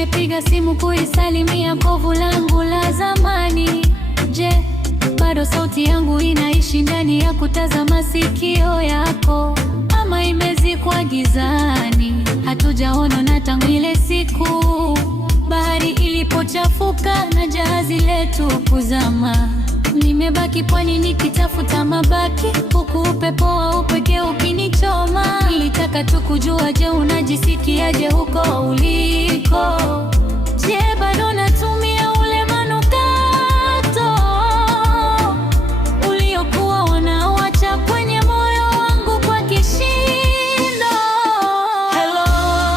Nimepiga simu kuisalimia povu langu la zamani. Je, bado sauti yangu inaishi ndani ya kutazama sikio yako, ama imezikwa gizani? Hatujaonana tangu ile siku bahari ilipochafuka na jahazi letu kuzama. Nimebaki pwani nikitafuta mabaki, huku upepo wa upweke ukinichoma. Nilitaka tu kujua, je, unajisikiaje huko uliko? Je, bado natumia ule manukato uliokuwa unawacha kwenye moyo wangu kwa kishindo? Hello,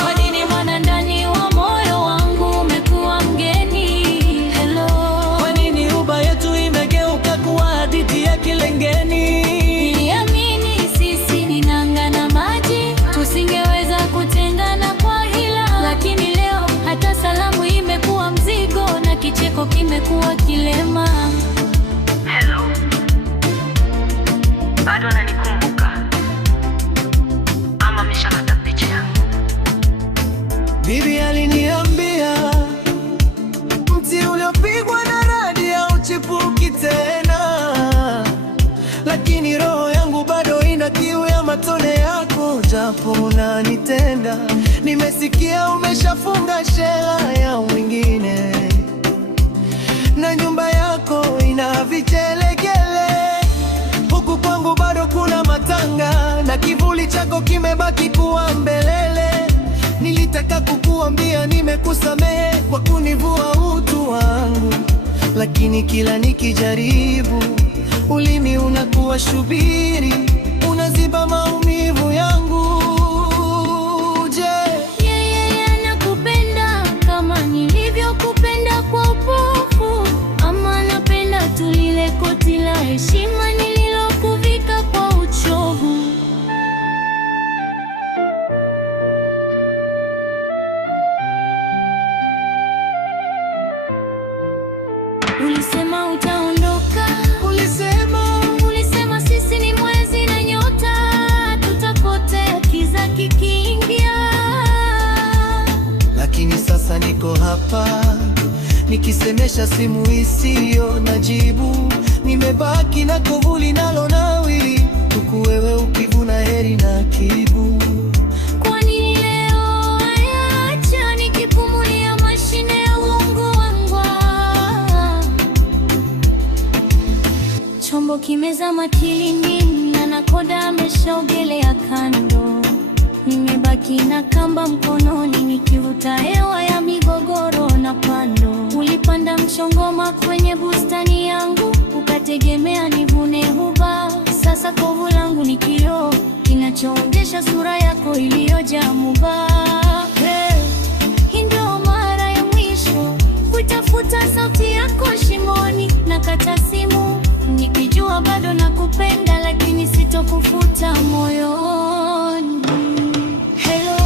kwa nini mwana ndani wa moyo wangu umekuwa mgeni? Hello, kwa nini huba yetu imegeuka kuwa hadithi ya kilengeni? Niliamini sisi ni nanga na maji, tusingeweza kutengana kwa hila. Lakini leo hata salamu imekuwa mzigo na kicheko kimekuwa kilema. Hello, bado unanikumbuka ama umeshakata picha? Bibi aliniambia mti uliopigwa na radi hauchipuki tena, lakini roho yangu bado ina kiu ya matone yako, japo unanitenda. Nimesikia umeshafunga shela ya mwingine, na nyumba yako ina vigelegele. Huku kwangu bado kuna matanga, na kivuli chako kimebaki kuwa mbelele. Nilitaka kukuambia nimekusamehe kwa kunivua utu wangu, lakini kila nikijaribu ulimi unakuwa shubiri, unaziba maumivu yangu. Je, Yeye anakupenda kama nilivyokupenda kwa upofu, ama anapenda tu lile koti la heshima nililokuvika kwa uchovu? Ulisema utaondoka, ulisema sisi ni mwezi na nyota, tutapotea kiza kikiingia. lakini sasa niko hapa nikisemesha simu isiyo na jibu. Nimebaki na kovuli nalo nawili, huku wewe ukivuna heri na kibu. Kwa nini leo ayacha nikipumulia mashine ya uongo wangu? Chombo kimezama kilindini na nakoda ameshaogelea kando. Nimebaki na kamba mkononi nikivuta hewa ya migogoro na pando. Ulipanda mchongoma kwenye bustani yangu, ukategemea nivune huba. Sasa kovu langu ni kioo kinachoonyesha sura yako iliyojaa muba. Hii ndio mara ya mwisho kutafuta sauti yako shimoni. Nakata simu nikijua bado nakupenda, lakini sitokufuta moyoni. Hello,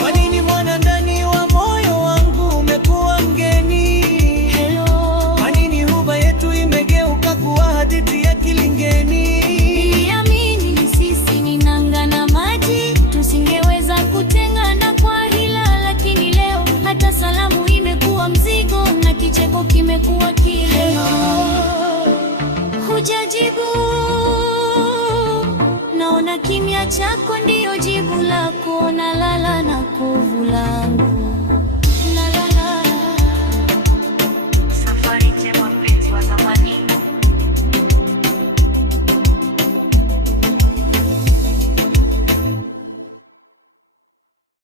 Kwa nini mwana ndani wa moyo wangu umekuwa mgeni? hello. Kwa nini huba yetu imegeuka kuwa hadithi ya kilingeni? Niliamini sisi ni nanga na maji, tusingeweza kutengana kwa hila. Lakini leo hata salamu imekuwa mzigo na kicheko kimekuwa kilema. Hujajibu, naona kimya chako ndiyo jibu lako. Nalala na